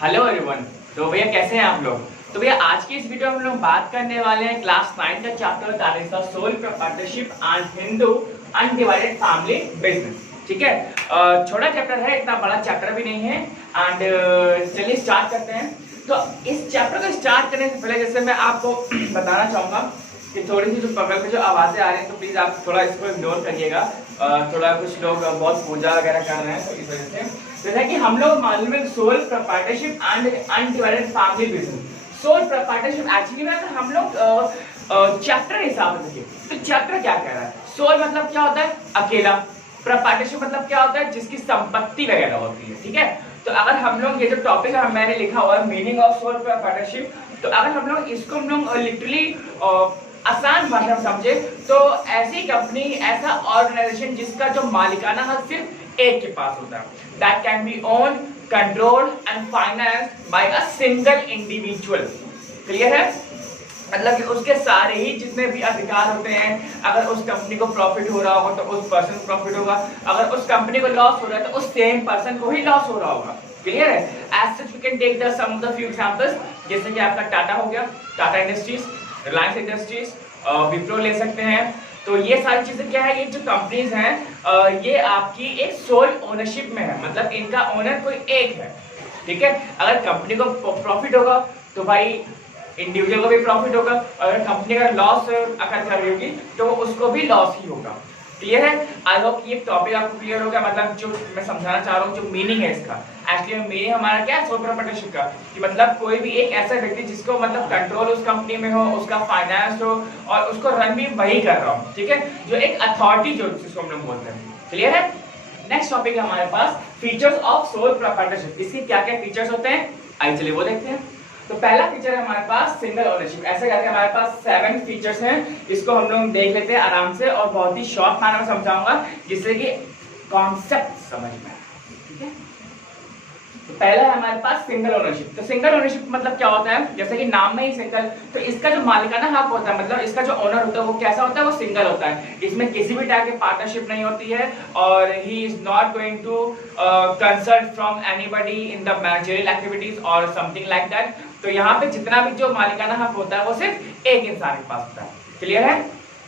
Hello everyone. तो भैया कैसे हैं आप लोग। तो भैया आज की इस वीडियो में हम लोग बात करने वाले हैं क्लास 9 का chapter that is the sole proprietorship and Hindu undivided family business. ठीक है, छोटा चैप्टर है, इतना बड़ा चैप्टर भी नहीं है। एंड चलिए स्टार्ट करते हैं। तो इस चैप्टर को स्टार्ट करने से पहले जैसे मैं आपको बताना चाहूंगा कि थोड़ी सी जो बगल में जो आवाजें आ रही हैं तो प्लीज आप थोड़ा इसको इग्नोर करिएगा। थोड़ा कुछ लोग बहुत पूजा वगैरह कर रहे हैं तो इस वजह से जैसा कि हम लोग मालूम है sole proprietorship and undivided family business. Sole proprietorship actually में अगर हम लोग चैप्टर हिसाब से देखें तो चैप्टर क्या कह रहा है। सोल मतलब क्या होता है, अकेला। प्रोप्राइटरशिप मतलब क्या होता है, जिसकी संपत्ति वगैरह होती है। ठीक है, तो अगर हम लोग ये जो टॉपिक है मैंने लिखा हुआ है मीनिंग ऑफ सोल प्रोप्राइटरशिप, तो अगर हम लोग इसको हम लोग लिटरली आसान भाषा में समझे तो ऐसी कंपनी, ऐसा ऑर्गेनाइजेशन जिसका जो मालिकाना हक सिर्फ एक के पास होता है, that can B own, controlled and financed by a single individual. Clear है, मतलब कि उसके सारे ही जितने भी अधिकार होते हैं, अगर उस कंपनी को प्रॉफिट हो रहा होगा तो उस पर्सन को प्रॉफिट होगा, अगर उस कंपनी को लॉस हो रहा है तो उस सेम पर्सन को ही लॉस हो रहा होगा। क्लियर है, as such we can take the sum of the few examples, जैसे कि आपका टाटा हो गया, टाटा इंडस्ट्रीज, रिलायंस इंडस्ट्रीज, विप्रो ले सकते हैं। तो ये सारी चीजें क्या है, ये जो कंपनीज हैं ये आपकी एक सोल ओनरशिप में है, मतलब इनका ओनर कोई एक है। ठीक है, अगर कंपनी को प्रॉफिट होगा तो भाई इंडिविजुअल को भी प्रॉफिट होगा, अगर कंपनी का लॉस अगर कर रही होगी तो उसको भी लॉस ही होगा। क्लियर है, आई होप ये टॉपिक आपको क्लियर हो गया। मतलब जो मैं समझाना चाह रहा हूँ, जो मीनिंग है इसका, एक्चुअली मीनिंग हमारा क्या है सोल प्रोप्राइटरशिप का, कि मतलब कोई भी एक ऐसा व्यक्ति जिसको मतलब कंट्रोल उस कंपनी में हो, उसका फाइनेंस हो और उसको रन भी वही कर रहा हो। ठीक है, जो एक अथॉरिटी जो जिसको हम लोग बोलते हैं। क्लियर है, नेक्स्ट टॉपिक है हमारे पास फीचर्स ऑफ सोल प्रोप्राइटरशिप। इसके क्या क्या फीचर्स होते हैं आइए चलिए वो देखते हैं। तो पहला फीचर है हमारे पास सिंगल ओनरशिप। ऐसे करके हमारे पास 7 फीचर्स हैं, इसको हम लोग देख लेते हैं आराम से और बहुत ही शॉर्ट मैनर में समझाऊंगा जिससे कि कॉन्सेप्ट समझ में आए। ठीक है, तो पहला है हमारे पास सिंगल ओनरशिप। तो सिंगल ओनरशिप मतलब क्या होता है, जैसे कि नाम में ही सिंगल, तो इसका जो मालिकाना हक होता है, मतलब इसका जो ओनर होता है वो कैसा होता है, वो सिंगल होता है। इसमें किसी भी टाइप की पार्टनरशिप नहीं होती है और he is not going to consult from anybody in the managerial activities और समथिंग लाइक दैट। तो यहाँ पे जितना भी जो मालिकाना हक होता है वो सिर्फ एक इंसान के पास होता है। क्लियर है,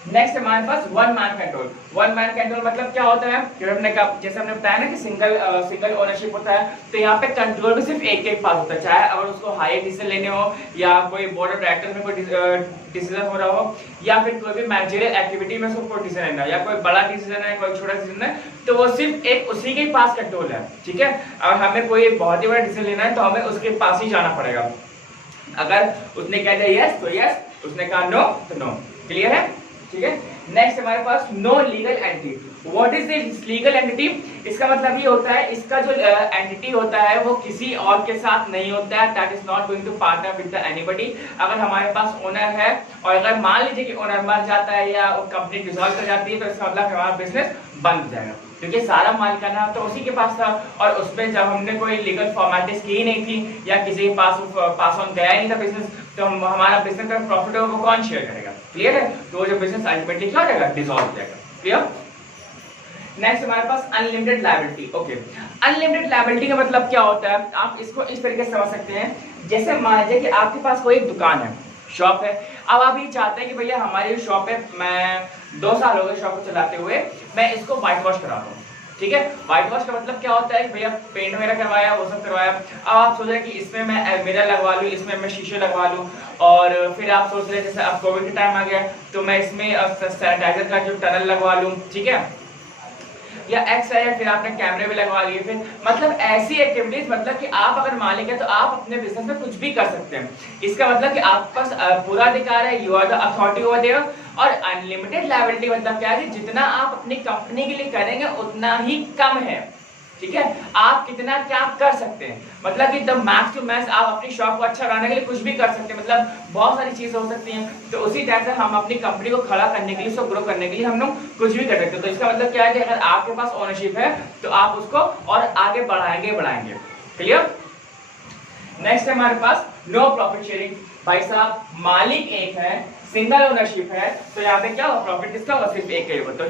नेक्स्ट हमारे पास one man control. One man control मतलब क्या होता है, जैसे हमने बताया ना कि सिंगल ओनरशिप होता है, तो यहाँ पे कंट्रोल भी सिर्फ एक के पास होता है। चाहे अगर उसको हायर डिसीजन लेने हो या कोई बोर्ड ऑफ डायरेक्टर में कोई डिसीजन हो रहा हो या फिर कोई भी मैनेजरियल एक्टिविटी में उसको कोई डिसीजन लेना हो, या कोई बड़ा डिसीजन है कोई छोटा डिसीजन है, तो वो सिर्फ एक उसी के पास कंट्रोल है। ठीक है, अगर हमें कोई बहुत ही बड़ा डिसीजन लेना है तो हमें उसके पास ही जाना पड़ेगा। अगर उसने कह दिया यस तो यस, उसने कहा नो तो नो। क्लियर है, ठीक है। नेक्स्ट हमारे पास no legal entity. What is this legal entity, इसका मतलब ये होता है इसका जो एंटिटी होता है वो किसी और के साथ नहीं होता है, that is not going to partner with the anybody. अगर हमारे पास ओनर है और अगर मान लीजिए कि ओनर मर जाता है या वो कंपनी डिसॉल्व कर जाती है तो इसका मतलब हमारा बिजनेस बंद हो जाएगा, क्योंकि सारा मालिकाना तो उसी के पास था और उसमें जब हमने कोई लीगल फॉर्मेलिटीज की ही नहीं थी या किसी के पास ऑन गया ही नहीं था बिजनेस, तो हमारा बिजनेस का प्रॉफिट होगा वो कौन शेयर करेगा। क्लियर है, तो जो बिजनेस अल्टीमेटली क्या हो जाएगा, डिसॉल्व हो जाएगा। क्लियर, नेक्स्ट हमारे पास unlimited liability. Okay, unlimited liability का मतलब क्या होता है, आप इसको इस तरीके से समझ सकते हैं। जैसे मान लीजिए कि आपके पास कोई दुकान है, शॉप है, अब आप ये चाहते हैं कि भैया हमारी शॉप है, मैं 2 साल हो गए शॉप को चलाते हुए, मैं इसको व्हाइट वॉश करा दूं। ठीक है, व्हाइट वॉश का मतलब क्या होता है कि भैया पेंट वगैरह करवाया, वो सब करवाया, अब आप सोच रहे हैं कि इसमें मैं मिरर लगवा लूं, इसमें मैं शीशे लगवा लूं, और फिर आप सोच रहे हैं जैसे अब कोविड का टाइम आ गया तो मैं इसमें सैनिटाइजर का जो टनल लगवा लूं। ठीक है, या एक्स है, या फिर आपने कैमरे भी लगवा लिए, फिर मतलब ऐसी एक्टिविटीज, मतलब कि आप अगर मालिक है तो आप अपने बिजनेस में कुछ भी कर सकते हैं। इसका मतलब कि आपके पास पूरा अधिकार है, you are the authority over there. और अनलिमिटेड लायबिलिटी मतलब क्या है, जितना आप अपनी कंपनी के लिए करेंगे उतना ही कम है। ठीक है, आप कितना क्या कर सकते हैं, मतलब कि द मैक्स टू मैक्स आप अपनी शॉप को अच्छा बनाने के लिए कुछ भी कर सकते हैं, मतलब बहुत सारी चीजें हो सकती हैं। तो उसी टाइप से हम अपनी कंपनी को खड़ा करने के लिए, उसको ग्रो करने के लिए हम लोग कुछ भी कर सकते हैं। तो इसका मतलब क्या है कि अगर आपके पास ओनरशिप है तो आप उसको और आगे बढ़ाएंगे। क्लियर, नेक्स्ट है हमारे पास नो प्रॉफिट शेयरिंग। भाई साहब मालिक एक है, सिंगल ओनरशिप है, तो यहाँ पे क्या होगा, प्रॉफिट किसका होगा, सिर्फ एक का होगा। तो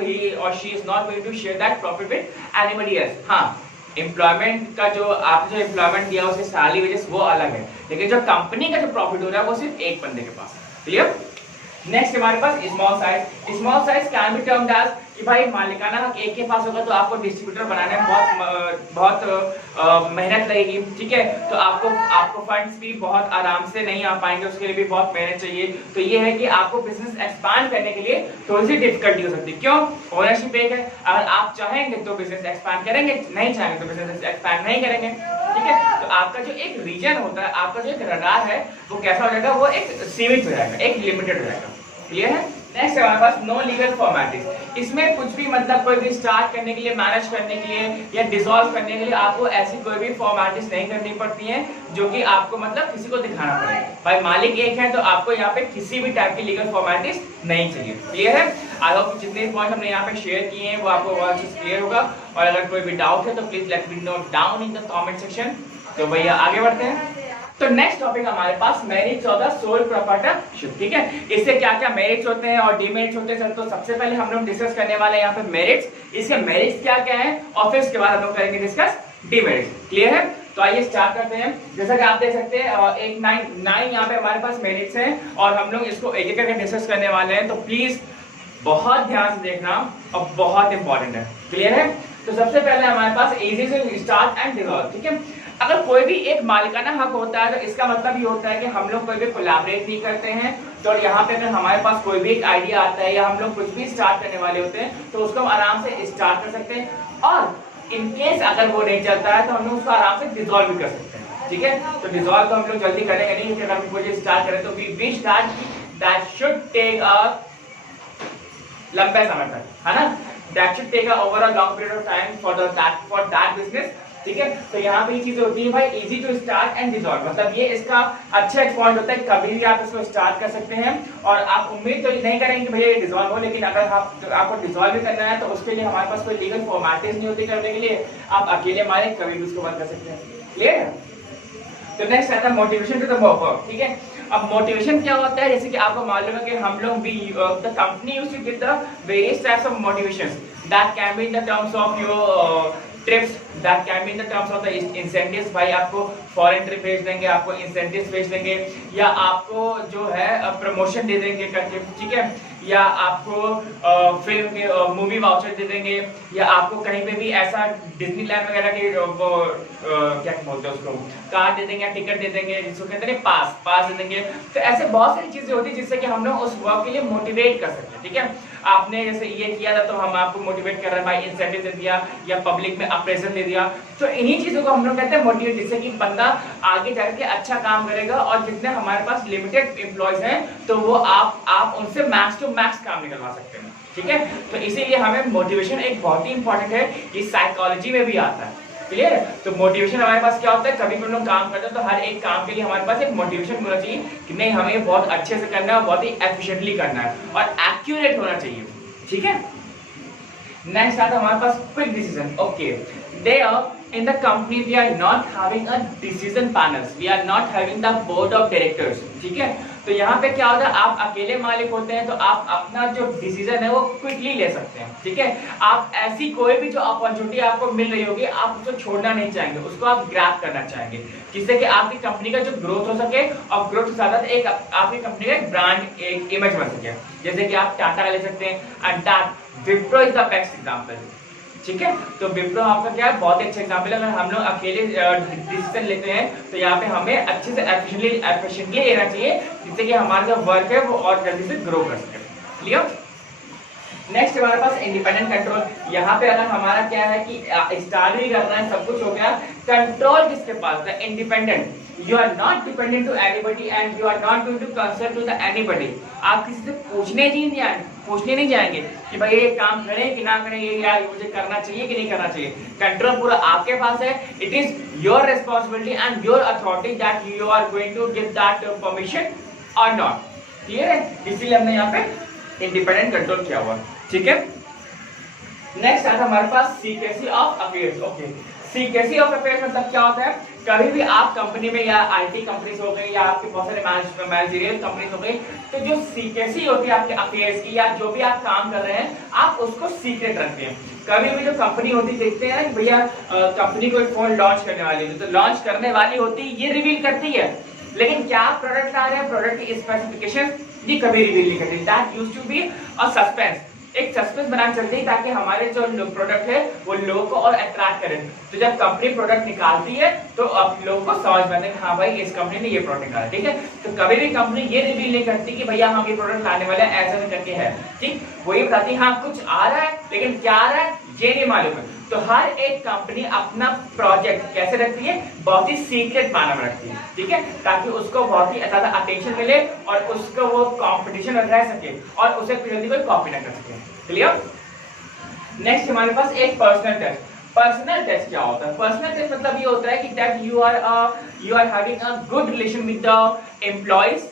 ही और she is not going to share that profit with anybody else. हाँ, एम्प्लॉयमेंट का जो आपने जो एम्प्लॉयमेंट दिया उसके सैलरी वेजेस वो अलग है, लेकिन जो कंपनी का जो प्रॉफिट हो रहा है वो सिर्फ एक बंदे के पास। क्लियर? नेक्स्ट हमारे पास small size. Small size can be termed as कि भाई मालिकाना हक एक के पास होगा तो आपको डिस्ट्रीब्यूटर बनाने में बहुत मेहनत लगेगी, ठीक है, तो आपको फंड्स भी बहुत आराम से नहीं आ पाएंगे, उसके लिए भी बहुत मेहनत चाहिए। तो ये है कि आपको बिजनेस एक्सपांड करने के लिए थोड़ी सी डिफिकल्टी हो सकती है। क्यों? ओनरशिप एक है, अगर आप चाहेंगे तो बिजनेस एक्सपांड करेंगे, नहीं चाहेंगे तो बिजनेस एक्सपांड नहीं करेंगे, ठीक है। तो आपका जो एक रीजन होता है, आपका जो एक रडार है वो कैसा हो जाएगा, वो एक सीमित हो जाएगा, एक लिमिटेड हो जाएगा। क्लियर है? नेक्स्ट हमारे पास नो लीगल फॉर्मेलिटीज। इसमें कुछ भी मतलब कोई भी स्टार्ट करने के लिए, मैनेज करने के लिए या डिसॉल्व करने के लिए आपको ऐसी कोई भी फॉर्मेलिटीज नहीं करनी पड़ती है जो कि आपको मतलब किसी को दिखाना पड़े। भाई मालिक एक है तो आपको यहाँ पे किसी भी टाइप की लीगल फॉर्मेलिटीज नहीं चाहिए। क्लियर है? आई होप जितने पॉइंट हमने यहाँ पे शेयर किए हैं वो आपको बहुत चीज क्लियर होगा, और अगर कोई भी डाउट है तो please let me know down in the comment section. तो भैया आगे बढ़ते हैं। तो नेक्स्ट टॉपिक हमारे पास merits of the sole proprietorship, ठीक है। इससे क्या क्या मेरिट्स होते हैं और डिमेरिट्स होते हैं, तो सबसे पहले हम लोग डिस्कस करने वाले हैं यहाँ पे मेरिट्स। इसके मेरिट्स क्या क्या है और फिर उसके बाद हम लोग करेंगे डिस्कस डिमेरिट्स। क्लियर है? तो आइए स्टार्ट करते हैं। जैसा कि आप देख सकते हैं एक 9 यहाँ पे हमारे पास मेरिट्स हैं और हम लोग इसको एक एक करके डिस्कस करने वाले हैं, तो प्लीज बहुत ध्यान से देखना और बहुत इंपॉर्टेंट है। क्लियर है? तो सबसे पहले हमारे पास easy to start and dissolve, ठीक है। अगर कोई भी एक मालिकाना हक होता है तो इसका मतलब ये होता है कि हम लोग कोई भी कोलैबोरेट नहीं करते हैं, तो यहाँ पे अगर हमारे पास कोई भी एक आइडिया आता है या हम लोग कुछ भी स्टार्ट करने वाले होते हैं तो उसको हम आराम से स्टार्ट कर सकते हैं, और इनकेस अगर वो नहीं चलता है तो हम लोग उसको आराम से डिसॉल्व भी कर सकते हैं, ठीक है। तो डिसॉल्व तो हम लोग जल्दी करेंगे नहीं, क्योंकि अगर कोई स्टार्ट करें तो we start that should take a लंबे समय तक, है ना, that should take a over a long period of time for that business, ठीक है। तो यहाँ पे ये चीज होती है भाई easy to start and dissolve, मतलब ये इसका अच्छा एक पॉइंट होता है, कभी भी आप इसको स्टार्ट कर सकते हैं और आप उम्मीद तो नहीं करेंगे कि भैया ये डिसॉल्व हो, लेकिन अगर आपको डिसॉल्व भी करना है तो उसके लिए हमारे पास कोई लीगल फॉर्मेलिटीज नहीं होती करने के लिए, आप अकेले मारे कभी भी उसको बंद कर सकते हैं। क्लियर है? तो नेक्स्ट आता है मोटिवेशन टू द वर्क, ठीक है। अब मोटिवेशन क्या होता है, जैसे कि आपको मालूम है कि हम लोग भी the company used to give the various types of motivations that can be in the terms of your trips, that can be in the terms of the incentives. भाई आपको फॉरेन ट्रिप भेज देंगे, आपको इंसेंटिव्स भेज देंगे, या आपको जो है प्रमोशन दे देंगे करके, ठीक है, या आपको फिल्म के मूवी वाउचर दे देंगे, या आपको कहीं पे भी ऐसा डिज्नीलैंड वगैरह के वो क्या बोलते हैं उसको, कार्ड दे देंगे या टिकट दे देंगे, जिसको कहते हैं पास दे देंगे। तो ऐसे बहुत सारी चीजें होती है जिससे कि हम लोग उस वर्क के लिए मोटिवेट कर सकते हैं, ठीक है। आपने जैसे ये किया था तो हम आपको मोटिवेट कर रहे हैं, भाई इंसेंटिव दे दिया या पब्लिक में अप्रेजल दे दिया, तो इन्हीं चीजों को हम लोग कहते हैं मोटिवेट, जिससे कि बंदा आगे जाके अच्छा काम करेगा, और जितने हमारे पास लिमिटेड एम्प्लॉयज हैं तो वो आप उनसे मैक्स टू मैक्स काम निकलवा सकते हैं, ठीक है। तो इसीलिए हमें मोटिवेशन एक बहुत ही इंपॉर्टेंट है, ये साइकोलॉजी में भी आता है। क्लियर है? तो मोटिवेशन हमारे पास क्या होता है, कभी भी हम लोग काम करते हैं तो हर एक काम के लिए हमारे पास एक मोटिवेशन होना चाहिए कि नहीं हमें बहुत अच्छे से करना है, बहुत ही एफिशिएंटली करना है और एक्यूरेट होना चाहिए, ठीक है। नेक्स्ट आता है हमारे पास quick decision. Okay, there in the company we are not having a decision panels, we are not having the board of directors, ठीक है। तो यहाँ पे क्या होता है, आप अकेले मालिक होते हैं तो आप अपना जो डिसीजन है वो क्विकली ले सकते हैं, ठीक है। आप ऐसी कोई भी जो अपॉर्चुनिटी आपको मिल रही होगी आप उसको छोड़ना नहीं चाहेंगे, उसको आप ग्रैब करना चाहेंगे, जिससे कि आपकी कंपनी का जो ग्रोथ हो सके और ग्रोथ के साथ एक आपकी कंपनी का एक ब्रांड, एक इमेज बन सके। जैसे कि आप टाटा का ले सकते हैं, and that Wipro is the best example, ठीक है। तो विप्रो आपका क्या है, बहुत ही अच्छा एग्जांपल है। अगर हम लोग अकेले डिसीजन लेते हैं तो यहाँ पे हमें अच्छे से एफिशिएंटली लेना चाहिए, जिससे कि हमारा जो वर्क है वो और जल्दी से ग्रो कर सके। क्लियर? नेक्स्ट हमारे पास इंडिपेंडेंट कंट्रोल। यहाँ पे अगर हमारा क्या है कि स्टार्ट भी करना है, सब कुछ हो गया, कंट्रोल किसके पास है, independent. You are not dependent to anybody and you are not going to consult to the anybody. आप किसी से पूछने नहीं जाएंगे कि भाई ये काम करें कि ना करें, ये या मुझे करना चाहिए कि नहीं करना चाहिए। कंट्रोल पूरा आपके पास है। It is your responsibility and your authority that you are going to give that permission और नॉट। क्लियर है? इसीलिए हमने यहाँ पे इंडिपेंडेंट कंट्रोल किया हुआ, ठीक है। नेक्स्ट आता हमारे पास secrecy of affairs. Okay, secrecy of affairs मतलब क्या होता है, कभी भी आप कंपनी में या आईटी कंपनीज हो गई या आपके बहुत सारे मैनेजरियल कंपनीज हो गई, तो जो सीक्रेसी होती है आपके अफेयर्स की या जो भी आप काम कर रहे हैं आप उसको सीक्रेट रखते हैं। कभी भी जो कंपनी होती देखते हैं कि भैया कंपनी कोई फोन लॉन्च करने वाली है, तो लॉन्च करने वाली होती ये रिवील करती है, लेकिन क्या प्रोडक्ट ला रहे हैं, प्रोडक्ट की स्पेसिफिकेशन ये कभी रिवील नहीं करती। That used to be a suspense, एक सस्पेंस बनाना चलती है ताकि हमारे जो प्रोडक्ट है वो लोगों को और अट्रैक्ट करे। तो जब कंपनी प्रोडक्ट निकालती है तो अब लोगों को समझ में आता है कि हाँ भाई इस कंपनी ने ये प्रोडक्ट निकाला, ठीक है। तो कभी भी कंपनी ये रिवील नहीं करती कि भैया हम ये प्रोडक्ट लाने वाले हैं, ऐसा नहीं करके है, ठीक। वो ये बताती है हाँ कुछ आ रहा है, लेकिन क्या आ रहा है ये नहीं मालूम है। तो हर एक कंपनी अपना प्रोजेक्ट कैसे रखती है, बहुत ही सीक्रेट माना में रखती है, ठीक है, ताकि उसको बहुत ही ज्यादा अटेंशन मिले और उसको वो कंपटीशन में रह सके और उसे जल्दी कोई कॉपी ना कर सके। क्लियर। नेक्स्ट हमारे पास एक पर्सनल टेस्ट। पर्सनल टेस्ट क्या होता है? पर्सनल टेस्ट मतलब ये होता है कि that you are having a good relation with the employees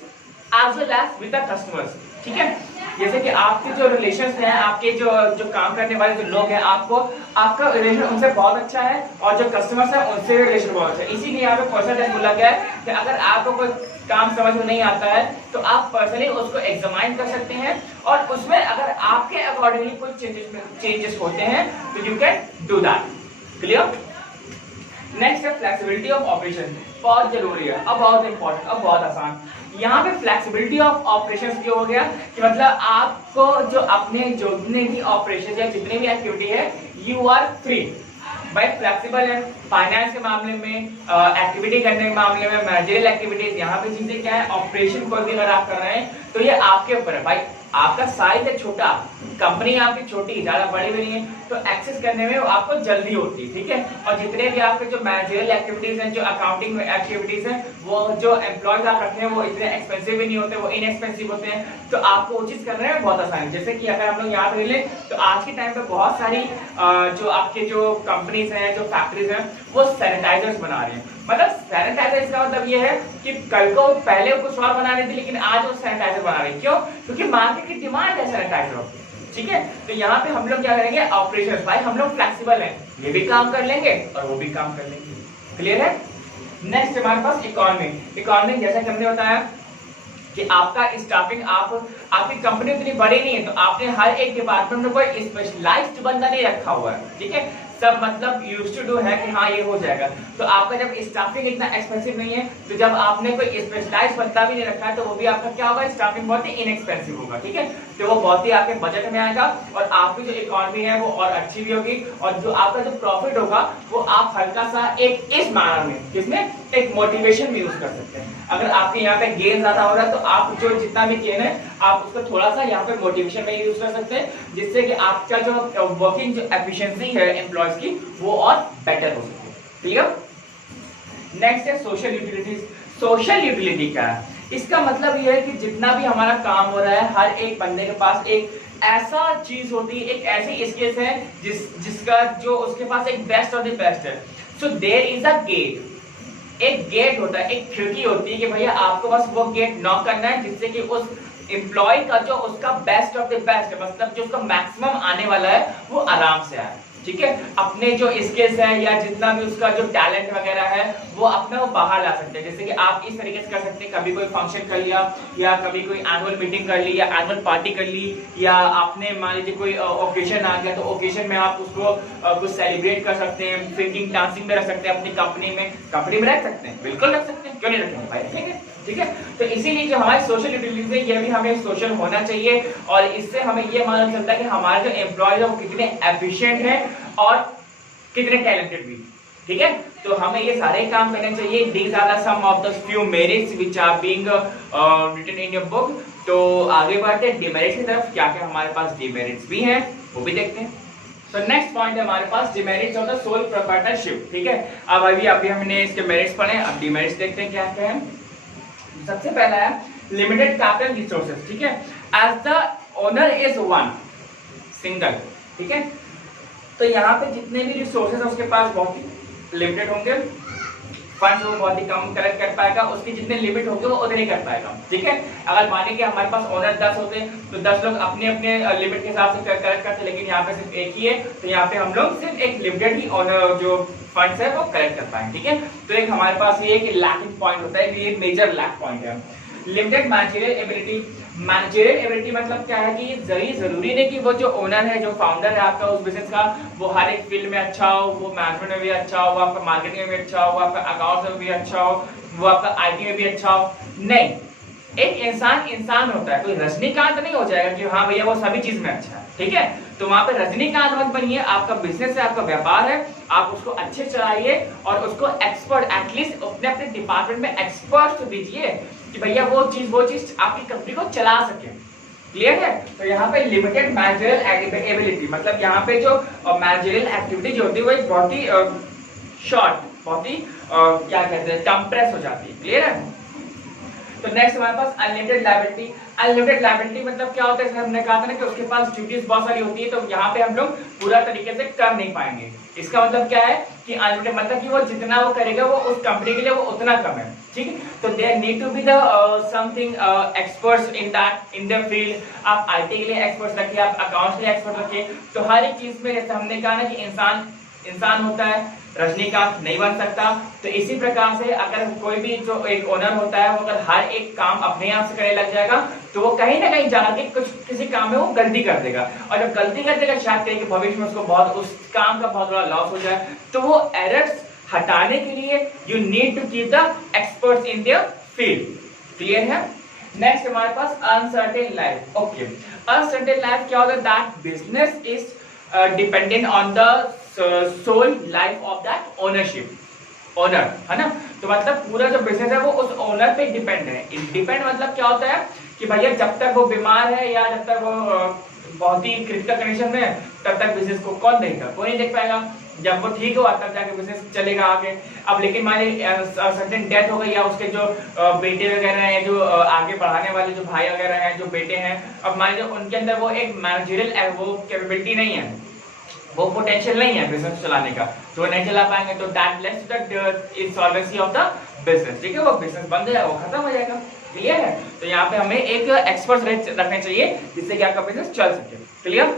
as well as with the customers, ठीक है। जैसे कि आपके जो रिलेशंस हैं, आपके जो काम करने वाले जो लोग हैं, आपका रिलेशन उनसे बहुत अच्छा है और जो कस्टमर्स हैं उनसे रिलेशन बहुत अच्छा है। इसीलिए यहाँ पे पर्सनल टेस्ट बोला गया है कि अगर आपको कोई काम समझ में नहीं आता है तो आप पर्सनली उसको एग्जामाइन कर सकते हैं और उसमें अगर आपके अकॉर्डिंगली कुछ चेंजेस होते हैं तो you can do that. Clear. Next है फ्लेक्सिबिलिटी ऑफ ऑपरेशन। बहुत जरूरी है, अब बहुत इंपॉर्टेंट, अब बहुत आसान। यहाँ पे फ्लेक्सिबिलिटी ऑफ ऑपरेशन जो हो गया कि मतलब आपको जो अपने जितने भी ऑपरेशन या जितने भी एक्टिविटी है यू आर फ्री, भाई फ्लेक्सिबल है। फाइनेंस के मामले में, एक्टिविटी करने के मामले में, मैनेजरियल एक्टिविटीज, यहाँ पे चीजें क्या है, ऑपरेशन को भी अगर आप कर रहे हैं तो ये आपके ऊपर है। भाई आपका साइज है छोटा, कंपनी आपकी छोटी, ज्यादा बड़ी भी नहीं है, तो एक्सेस करने में आपको जल्दी होती है, ठीक है। और जितने भी आपके जो मैनेजरियल एक्टिविटीज हैं, जो अकाउंटिंग में एक्टिविटीज हैं, वो जो एम्प्लॉयज आप रखे हैं वो इतने एक्सपेंसिव भी नहीं होते, वो इनएक्सपेंसिव होते हैं, तो आपको वो चीज करने में बहुत आसान है। जैसे कि अगर हम लोग यहाँ पे ले तो आज के टाइम पे बहुत सारी जो आपके जो कंपनीज हैं, जो फैक्ट्रीज हैं, वो सैनिटाइजर्स बना रही हैं। मतलब सैनिटाइजर इसका मतलब ये है कि कल को पहले कुछ और बना रही थी लेकिन आज वो सैनिटाइजर बना रही है। क्यों? क्योंकि मार्केट की डिमांड है सैनिटाइजर, ठीक है। तो यहाँ पे हम लोग क्या करेंगे, ऑपरेशंस, भाई हम लोग फ्लेक्सिबल हैं, ये भी काम कर लेंगे और वो भी काम कर लेंगे। क्लियर है। नेक्स्ट हमारे पास इकोनॉमी। इकोनॉमी जैसा कि हमने बताया कि आपका स्टाफिंग, आपकी कंपनी इतनी बड़ी नहीं है तो आपने हर एक डिपार्टमेंट में कोई स्पेशलाइज्ड बंदा नहीं रखा हुआ है, ठीक है। सब मतलब यूज्ड टू डू है कि हाँ ये हो जाएगा। तो आपका जब स्टाफिंग इतना एक्सपेंसिव नहीं है तो जब आपने कोई स्पेशलाइज्ड बंदा भी नहीं रखा है तो वो भी आपका क्या होगा, स्टाफिंग बहुत ही इनएक्सपेंसिव होगा, ठीक है। तो वो बहुत ही आपके बजट में आएगा और आपकी जो इकोनॉमी है वो और अच्छी भी होगी और जो आपका जो प्रॉफिट होगा वो आप हल्का सा एक इस माना में, जिसमें एक मोटिवेशन भी यूज कर सकते हैं। अगर आपके यहाँ पे गेन ज्यादा हो रहा है तो आप जो जितना भी गेन है आप उसको थोड़ा सा यहाँ पे मोटिवेशन में यूज कर सकते हैं, जिससे कि आपका जो वर्किंग जो एफिशिएंसी है एम्प्लॉयज की वो और बेटर हो सके। क्लियर। नेक्स्ट है सोशल यूटिलिटीज। सोशल यूटिलिटी क्या है? इसका मतलब ये है कि जितना भी हमारा काम हो रहा है हर एक बंदे के पास एक ऐसा चीज होती है, एक ऐसी स्किल्स है जिसका जो उसके पास एक बेस्ट ऑफ द बेस्ट है। So there is a gate, एक गेट होता है, एक खिड़की होती है कि भैया आपको बस वो गेट नॉक करना है जिससे कि उस एम्प्लॉय का जो उसका बेस्ट ऑफ द बेस्ट है, मतलब जो उसका मैक्सिमम आने वाला है वो आराम से आए, ठीक है। अपने जो स्किल्स है या जितना भी उसका जो टैलेंट वगैरह है वो अपना वो बाहर ला सकते हैं। जैसे कि आप इस तरीके से कर सकते हैं, कभी कोई फंक्शन कर लिया या कभी कोई एनुअल मीटिंग कर ली या एनुअल पार्टी कर ली या आपने मान लीजिए कोई ओकेजन आ गया तो ओकेजन में आप उसको कुछ सेलिब्रेट कर सकते हैं, सिंगिंग डांसिंग में रख सकते हैं, अपनी कंपनी में रख सकते हैं, बिल्कुल रख सकते हैं, क्यों नहीं रखेंगे भाई, रखेंगे, ठीक है। तो इसीलिए जो हमारी सोशल यूटिलिटीज है ये भी हमें सोशल होना चाहिए और इससे हमें ये मालूम चलता है कि हमारे जो एम्प्लॉयज है वो कितने एफिशिएंट हैं और कितने टैलेंटेड भी, ठीक है। तो हमें ये सारे काम करने चाहिए। These are the some of the few merits which are being written in your book। तो आगे बढ़ते हैं डिमेरिट्स की तरफ। क्या क्या हमारे पास डिमेरिट्स भी हैं वो भी देखते हैं। तो नेक्स्ट पॉइंट है हमारे पास demerits of the sole proprietorship, ठीक है। अब अभी हमने इसके मेरिट्स पढ़े, अब डिमेरिट्स देखते हैं क्या क्या है। सबसे पहला है लिमिटेड कैपिटल रिसोर्सेज, ठीक है। As the owner is one single, ठीक है। तो यहाँ पे जितने भी रिसोर्सेज उसके पास बहुत ही लिमिटेड होंगे। फंड्स वो बहुत ही कम कलेक्ट कर पाएगा, उसकी जितने लिमिट होगी वो उतने ही कर पाएगा। ठीक है, अगर माने कि हमारे पास ओनर 10 होते तो 10 लोग अपने अपने लिमिट के हिसाब से कलेक्ट करते, लेकिन यहाँ पे सिर्फ एक ही है, तो यहाँ पे हम लोग सिर्फ एक लिमिटेड ही ओनर जो फंड्स है वो कलेक्ट कर पाएंगे। ठीक है, तो एक हमारे पास ये एक लैकिंग पॉइंट होता है, ये मेजर लैक पॉइंट है। Limited managerial ability. Managerial ability मतलब क्या है कि जरूरी नहीं कि वो जो ओनर है, जो फाउंडर है आपका उस बिजनेस का, वो हर एक फील्ड में अच्छा हो, वो मैनेजमेंट में भी अच्छा हो, वो आपका मार्केटिंग में भी अच्छा हो, वो आपका अकाउंट्स में भी अच्छा हो, वो आपका आईटी में भी अच्छा हो। नहीं, एक इंसान होता है, कोई रजनीकांत नहीं हो जाएगा कि हाँ भैया वो सभी चीज में अच्छा है। ठीक है, तो वहां पे रजनीकांत मत बनिए। आपका बिजनेस है, आपका व्यापार है, आप उसको अच्छे चलाइए और उसको एक्सपर्ट, एटलीस्ट अपने अपने डिपार्टमेंट में एक्सपर्ट तो दीजिए कि भैया वो चीज आपकी कंपनी को चला सके। क्लियर है? तो यहाँ पे लिमिटेड मैनेजरियल एबिलिटी मतलब यहाँ पे जो मैनेजरियल एक्टिविटी जो होती है वो एक बहुत ही शॉर्ट, बहुत ही क्या कहते हैं, कंप्रेस हो जाती है। क्लियर है? तो नेक्स्ट हमारे पास अनलिमिटेड लायबिलिटी। अनलिमिटेड लायबिलिटी मतलब क्या होता है, जैसे हमने कहा था ना कि उसके पास ड्यूटीज बहुत सारी होती है, तो यहाँ पे हम लोग पूरा तरीके से कर नहीं पाएंगे। इसका मतलब क्या है कि अनलिमिटेड मतलब कि वो जितना वो करेगा वो उस कंपनी के लिए वो उतना कम है। ठीक है, तो there need to be the something experts in that in the field. आप आईटी के लिए एक्सपर्ट रखिए, आप अकाउंट्स के लिए एक्सपर्ट रखिए। तो हर एक चीज में जैसे हमने कहा ना कि इंसान होता है, रजनीकांत नहीं बन सकता। तो इसी प्रकार से अगर कोई भी जो एक ओनर होता है वो अगर हर एक काम अपने आप से करने लग जाएगा तो वो कहीं ना कहीं जाके किसी काम में वो गलती कर देगा, और जब गलती कर देगा शायद कहीं कि भविष्य में उसको उस काम का बहुत बड़ा लॉस हो जाए। तो वो एरर्स हटाने के लिए you need to keep the experts in their field. Clear है? नेक्स्ट हमारे पास uncertain life. Okay, uncertain life क्या होगा? That business is dependent on the sole life of that owner, है ना? तो मतलब पूरा जो बिजनेस है वो उस ओनर पे डिपेंड है। डिपेंड मतलब क्या होता है कि भैया जब तक वो बीमार है या जब तक वो बहुत ही क्रिटिकल कंडीशन में है तब तक बिजनेस को कौन देखेगा? कोई नहीं देख पाएगा। जब वो ठीक हुआ तब जाके बिजनेस चलेगा आगे। अब लेकिन मान लीजिए सडन डेथ हो गई या उसके जो बेटे वगैरह हैं, जो आगे बढ़ाने वाले जो भाई वगैरह हैं, जो बेटे हैं, अब मान लीजिए उनके अंदर वो एक मैनेजरियल वो कैपेबिलिटी नहीं है, वो पोटेंशियल नहीं है बिजनेस चलाने का, तो नहीं चला पाएंगे। तो that let's the insolvency of the business. ठीक है, वो बिजनेस बंद हो जाएगा, वो खत्म हो जाएगा। क्लियर है? तो यहाँ पे हमें एक एक्सपर्ट रखने चाहिए जिससे कि आपका बिजनेस चल सके। क्लियर?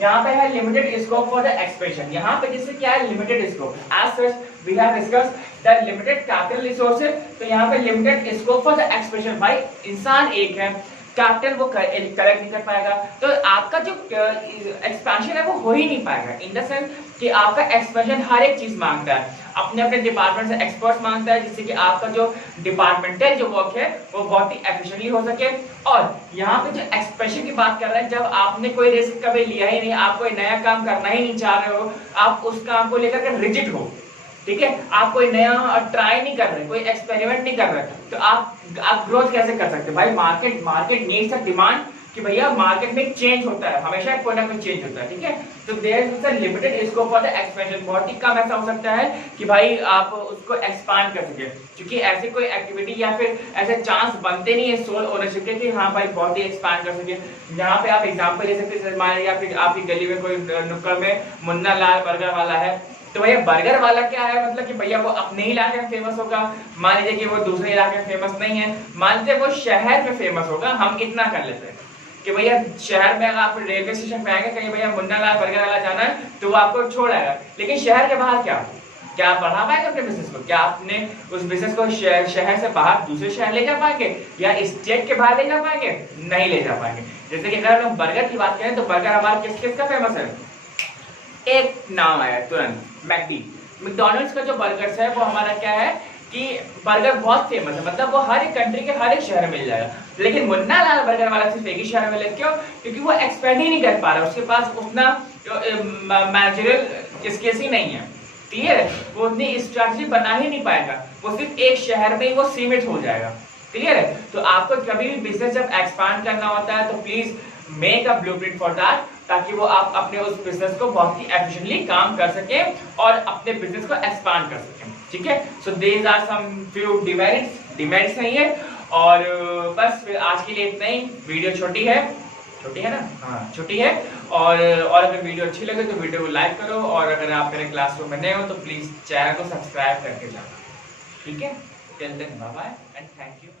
यहाँ पे है limited scope for the expansion. यहाँ पे जिससे क्या है limited scope, as such we have discussed the limited capital resources. तो यहाँ पे limited scope for the expansion. भाई इंसान एक है, कैपिटल वो कलेक्ट नहीं कर पाएगा, तो आपका जो एक्सपेंशन है वो हो ही नहीं पाएगा। इन द सेंस कि आपका एक्सपेंशन हर एक चीज मांगता है, अपने अपने डिपार्टमेंट से एक्सपर्ट्स मांगता है, जिससे कि आपका जो डिपार्टमेंटल जो वर्क है वो बहुत ही एफिशिएंटली हो सके। और यहाँ पे जो एक्सपेंशन की बात कर रहे हैं, जब आपने कोई रिस्क कभी लिया ही नहीं, आप कोई नया काम करना ही नहीं चाह रहे हो, आप उस काम को लेकर के रिजिड हो, ठीक है, आप कोई नया ट्राई नहीं कर रहे, कोई एक्सपेरिमेंट नहीं कर रहे, तो आप ग्रोथ कैसे कर सकते? भाई मार्केट नीड्स अ डिमांड कि भैया मार्केट में चेंज होता है, हमेशा कोई ना कोई चेंज होता है। ठीक है, तो there is a limited scope for the expansion. बहुत ही कम ऐसा हो सकता है कि भाई आप उसको एक्सपांड कर सके, क्योंकि ऐसे कोई एक्टिविटी या फिर ऐसे चांस बनते नहीं है सोल ओनरशिप के कि हाँ भाई बहुत ही एक्सपांड कर सके। यहाँ पे आप एग्जांपल ले सकते हैं, मान लीजिए फिर आपकी गली में कोई नुक्कड़ में मुन्ना लाल बर्गर वाला है, तो भैया बर्गर वाला क्या है, मतलब कि भैया वो अपने ही इलाके में फेमस होगा। मान लीजिए कि वो दूसरे इलाके में फेमस नहीं है, मान लीजिए वो शहर में फेमस होगा। हम इतना कर लेते हैं कि भैया शहर में अगर आप रेलवे स्टेशन पे आएंगे, कहीं भैया मुन्ना लाल बर्गर वाला जाना है तो वो आपको छोड़ आएगा, लेकिन शहर के बाहर क्या आप बढ़ा पाएंगे अपने बिजनेस को? क्या आपने उस बिजनेस को शहर से बाहर दूसरे शहर ले जा पाएंगे या स्टेट के बाहर ले जा पाएंगे? नहीं ले जा पाएंगे। जैसे कि अगर हम बर्गर की बात करें तो बर्गर हमारा किस का फेमस है? एक नाम आया तुरंत, मैकडॉनल्ड्स का जो बर्गर्स है वो हमारा क्या है कि बर्गर बहुत फेमस है, मतलब वो हर एक कंट्री के हर एक शहर में मिल जाएगा। लेकिन मुन्ना लाल बर्गर वाला सिर्फ एक ही शहर में मिले, क्यों? क्योंकि वो एक्सपेंड ही नहीं कर पा रहा, उसके पास उतना मैनेजरियल स्किल्स ही नहीं है। क्लियर है? वो उतनी स्ट्रैटेजी बना ही नहीं पाएगा, वो सिर्फ एक शहर में ही वो सीमित हो जाएगा। क्लियर है? तो आपको कभी भी बिजनेस जब एक्सपांड करना होता है तो please make a blueprint for that, ताकि वो आप अपने उस बिजनेस को बहुत ही एफिशिएंटली काम कर सके और अपने बिजनेस को एक्सपांड कर सके। ठीक है, so these are some few demerits नहीं है। और बस फिर आज के लिए इतना ही। वीडियो छोटी है ना? हाँ छोटी है। और अगर वीडियो अच्छी लगे तो वीडियो को लाइक करो, और अगर आप मेरे क्लासरूम में नए हो तो प्लीज चैनल को सब्सक्राइब करके जाना। ठीक है, till then bye bye and thank you.